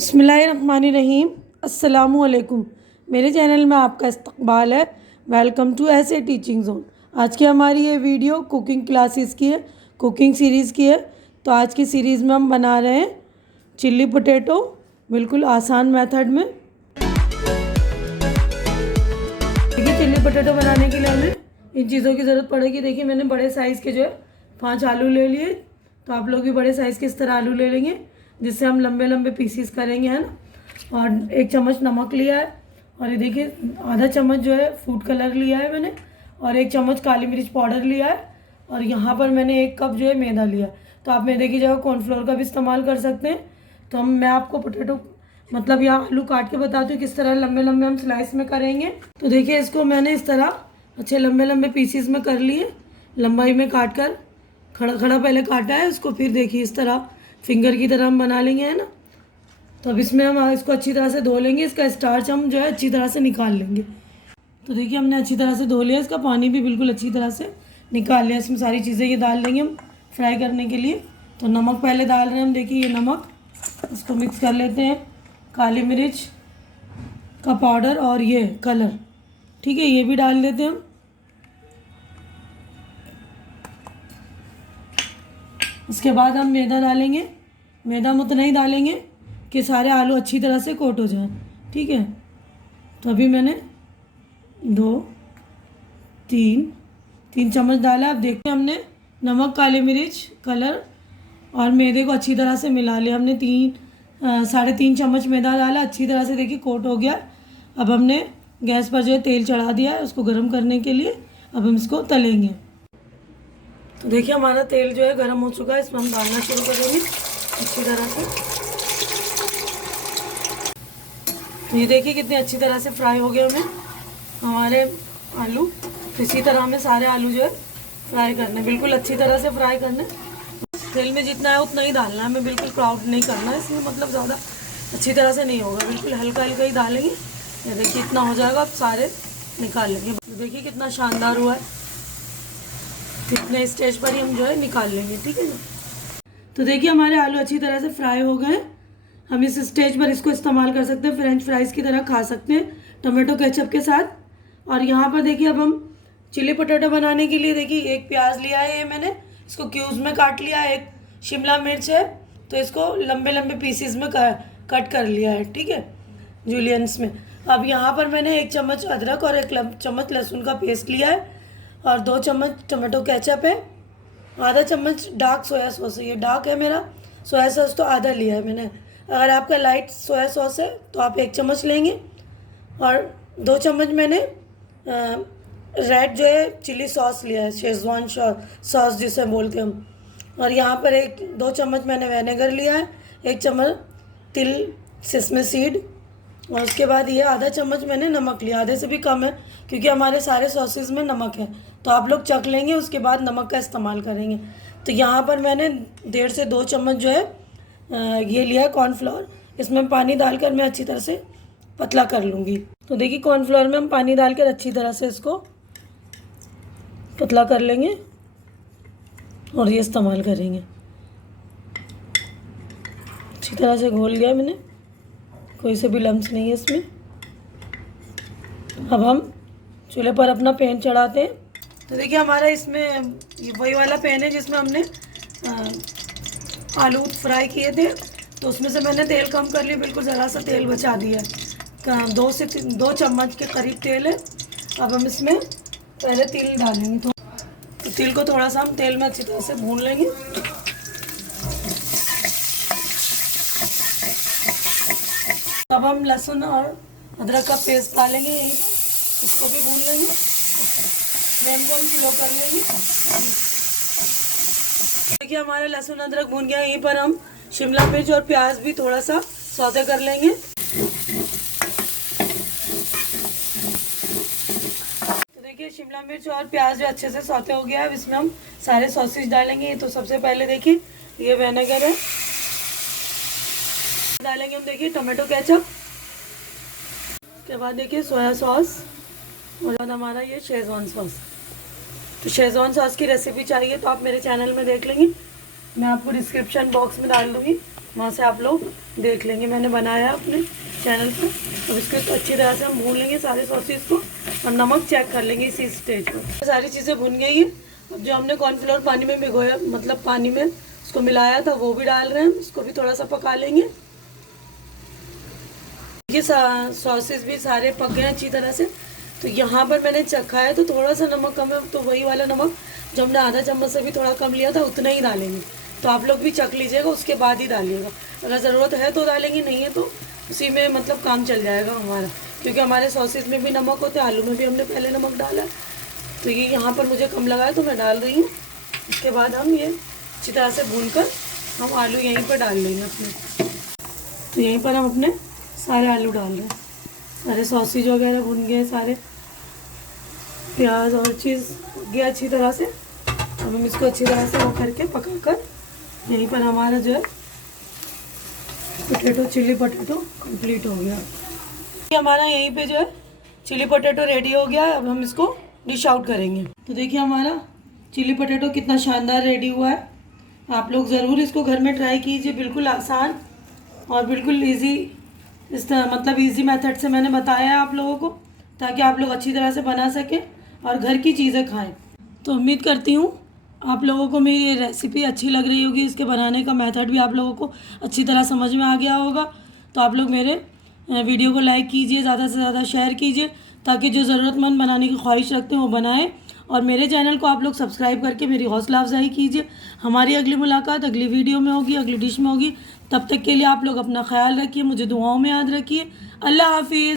बिस्मिल्लाहिर्रहमानिर्रहीम। अस्सलामुअलैकुम। मेरे चैनल में आपका इस्तकबाल है। वेलकम टू ऐसे टीचिंग जोन। आज की हमारी ये वीडियो कुकिंग क्लासेस की है, कुकिंग सीरीज़ की है। तो आज की सीरीज़ में हम बना रहे हैं चिल्ली पोटैटो, बिल्कुल आसान मेथड में। देखिए, चिल्ली पोटैटो बनाने के लिए हमें इन चीज़ों की ज़रूरत पड़ेगी। देखिए, मैंने बड़े साइज़ के जो है 5 आलू ले लिए। तो आप लोग भी बड़े साइज़ के इस तरह आलू ले लेंगे, जिससे हम लंबे लंबे पीसीस करेंगे, है ना। और 1 चम्मच नमक लिया है, और ये देखिए आधा चम्मच जो है फूड कलर लिया है मैंने, और 1 चम्मच काली मिर्च पाउडर लिया है, और यहाँ पर मैंने 1 कप जो है मैदा लिया है। तो आप मैदे की जगह कॉर्नफ्लोर का भी इस्तेमाल कर सकते हैं। तो मैं आपको पोटैटो मतलब यहाँ आलू काट के बताती हूँ किस तरह लंबे लंबे हम स्लाइस में करेंगे। तो देखिए, इसको मैंने इस तरह अच्छे लंबे लंबे पीसीस में कर लिए, लंबाई में काट कर खड़ा खड़ा पहले काटा है उसको। फिर देखिए इस तरह फिंगर की तरह हम बना लेंगे, है ना। तो अब इसमें हम इसको अच्छी तरह से धो लेंगे। इसका स्टार्च हम जो है अच्छी तरह से निकाल लेंगे। तो देखिए, हमने अच्छी तरह से धो लिया, इसका पानी भी बिल्कुल अच्छी तरह से निकाल लिया। इसमें सारी चीज़ें ये डाल लेंगे हम फ्राई करने के लिए। तो नमक पहले डाल रहे हैं हम। देखिए, ये नमक, इसको मिक्स कर लेते हैं। काली मिर्च का पाउडर और ये कलर, ठीक है, ये भी डाल देते हैं हम। उसके बाद हम मैदा डालेंगे। मैदा हम उतना ही डालेंगे कि सारे आलू अच्छी तरह से कोट हो जाएं, ठीक है। तो अभी मैंने 2-3 चम्मच डाला। अब देखते हैं, हमने नमक, काली मिर्च, कलर और मैदे को अच्छी तरह से मिला लिया। हमने 3-3.5 चम्मच मैदा डाला, अच्छी तरह से देखिए कोट हो गया। अब हमने गैस पर जो है तेल चढ़ा दिया है उसको गर्म करने के लिए। अब हम इसको तलेंगे। तो देखिए, हमारा तेल जो है गर्म हो चुका है, इसमें हम डालना शुरू करेंगे अच्छी तरह से। तो ये देखिए कितनी अच्छी तरह से फ्राई हो गए हमें हमारे आलू। तो इसी तरह हमें सारे आलू जो है फ्राई करने, बिल्कुल अच्छी तरह से फ्राई करने। तेल में जितना है उतना ही डालना है, हमें बिल्कुल क्राउड नहीं करना है इसमें, मतलब ज़्यादा अच्छी तरह से नहीं होगा, बिल्कुल हल्का हल्का ही डालेंगे। ये देखिए इतना हो जाएगा, अब सारे निकाल लेंगे। तो देखिए कितना शानदार हुआ है। इतने स्टेज पर ही हम जो है निकाल लेंगे, ठीक है ना। तो देखिए, हमारे आलू अच्छी तरह से फ्राई हो गए। हम इस स्टेज पर इसको इस्तेमाल कर सकते हैं, फ्रेंच फ्राइज़ की तरह खा सकते हैं टमाटो केचप के साथ। और यहाँ पर देखिए, अब हम चिली पोटैटो बनाने के लिए देखिए 1 प्याज लिया है ये मैंने, इसको क्यूब्स में काट लिया है। 1 शिमला मिर्च है, तो इसको लंबे लंबे पीसीज में कट कर लिया है, ठीक है, जूलियंस में। अब यहाँ पर मैंने 1 चम्मच अदरक और 1 चम्मच लहसुन का पेस्ट लिया है, और 2 चम्मच टमाटो केचप है, आधा चम्मच डार्क सोया सॉस है। ये डार्क है मेरा, सोया सॉस तो आधा लिया है मैंने। अगर आपका लाइट सोया सॉस है तो आप 1 चम्मच लेंगे। और 2 चम्मच मैंने रेड जो है चिली सॉस लिया है, शेजवान सॉस जिसे बोलते हैं हम। और यहाँ पर 2 चम्मच मैंने विनेगर लिया है, 1 चम्मच तिल सिसमे सीड, और उसके बाद ये आधा चम्मच मैंने नमक लिया। आधे से भी कम है क्योंकि हमारे सारे सॉसेस में नमक है। तो आप लोग चख लेंगे, उसके बाद नमक का इस्तेमाल करेंगे। तो यहाँ पर मैंने 1.5 से 2 चम्मच जो है ये लिया है कॉर्नफ्लोर। इसमें पानी डालकर मैं अच्छी तरह से पतला कर लूँगी। तो देखिए, कॉर्नफ्लोर में हम पानी डालकर अच्छी तरह से इसको पतला कर लेंगे और ये इस्तेमाल करेंगे। अच्छी तरह से घोल लिया मैंने, कोई से भी लम्स नहीं है इसमें। अब हम चूल्हे पर अपना पैन चढ़ाते हैं। तो देखिए, हमारा इसमें ये वही वाला पैन है जिसमें हमने आलू फ्राई किए थे। तो उसमें से मैंने तेल कम कर लिया, बिल्कुल ज़रा सा तेल बचा दिया है। 2 चम्मच के करीब तेल है। अब हम इसमें पहले तिल डालेंगे। तो तिल को थोड़ा सा हम तेल में अच्छी तरह से भून लेंगे। अब हम लहसुन और अदरक का पेस्ट डालेंगे यहीं पर, इसको भी भून लेंगे। फ्लेम को हम स्लो कर लेंगे। देखिए, हमारा लहसुन अदरक भून गया। यहीं पर हम शिमला मिर्च और प्याज भी थोड़ा सा सौते कर लेंगे। तो देखिए, शिमला मिर्च और प्याज जो अच्छे से सौते हो गया है, अब इसमें हम सारे सॉसेज डालेंगे। तो सबसे पहले देखिए, ये विनेगर है, डालेंगे हम देखिए टमाटो केचप, उसके बाद देखिए सोया सॉस, और बाद हमारा ये शेजवान सॉस। तो शेजवान सॉस की रेसिपी चाहिए तो आप मेरे चैनल में देख लेंगे, मैं आपको डिस्क्रिप्शन बॉक्स में डाल दूँगी। वहाँ से आप लोग देख लेंगे। मैंने बनाया है अपने चैनल पर। अब इसको तो अच्छी तरह से हम भून लेंगे सारे सॉसेस को, और नमक चेक कर लेंगे इसी स्टेज पर। सारी चीज़ें भुन गई हैं। अब जो हमने कॉर्नफ्लोर पानी में भिगोया, मतलब पानी में उसको मिलाया था, वो भी डाल रहे हैं। उसको भी थोड़ा सा पका लेंगे। ये सॉसेस भी सारे पक गए अच्छी तरह से। तो यहाँ पर मैंने चखा है तो थोड़ा सा नमक कम है, तो वही वाला नमक जो हमने आधा चम्मच से भी थोड़ा कम लिया था उतना ही डालेंगे। तो आप लोग भी चख लीजिएगा, उसके बाद ही डालिएगा। अगर ज़रूरत है तो डालेंगे, नहीं है तो उसी में मतलब काम चल जाएगा हमारा, क्योंकि हमारे सॉसेस में भी नमक होता है, आलू में भी हमने पहले नमक डाला। तो ये यहाँ पर मुझे कम लगा है तो मैं डाल रही हूँ। इसके बाद हम ये अच्छी तरह से भून कर हम आलू यहीं पर डाल लेंगे अपने। तो यहीं पर हम अपने सारे आलू डाल रहे हैं। सारे सॉसेज वगैरह भुन गए, सारे प्याज और चीज़ गया अच्छी तरह से। अब हम इसको अच्छी तरह से वो करके पका कर यहीं पर हमारा जो है पोटैटो, चिली पोटैटो कंप्लीट हो गया। हमारा यहीं पे जो है चिली पोटैटो रेडी हो गया है। अब हम इसको डिश आउट करेंगे। तो देखिए हमारा चिली पोटैटो कितना शानदार रेडी हुआ है। आप लोग ज़रूर इसको घर में ट्राई कीजिए। बिल्कुल आसान और बिल्कुल ईजी, इस तरह मतलब ईजी मेथड से मैंने बताया है आप लोगों को, ताकि आप लोग अच्छी तरह से बना सकें और घर की चीज़ें खाएं। तो उम्मीद करती हूँ आप लोगों को मेरी ये रेसिपी अच्छी लग रही होगी। इसके बनाने का मेथड भी आप लोगों को अच्छी तरह समझ में आ गया होगा। तो आप लोग मेरे वीडियो को लाइक कीजिए, ज़्यादा से ज़्यादा शेयर कीजिए, ताकि जो ज़रूरतमंद बनाने की ख्वाहिश रखते हैं वो बनाएं। और मेरे चैनल को आप लोग सब्सक्राइब करके मेरी हौसला अफजाई कीजिए। हमारी अगली मुलाकात अगली वीडियो में होगी, अगली डिश में होगी। तब तक के लिए आप लोग अपना ख्याल रखिए, मुझे दुआओं में याद रखिए। अल्लाह हाफिज़।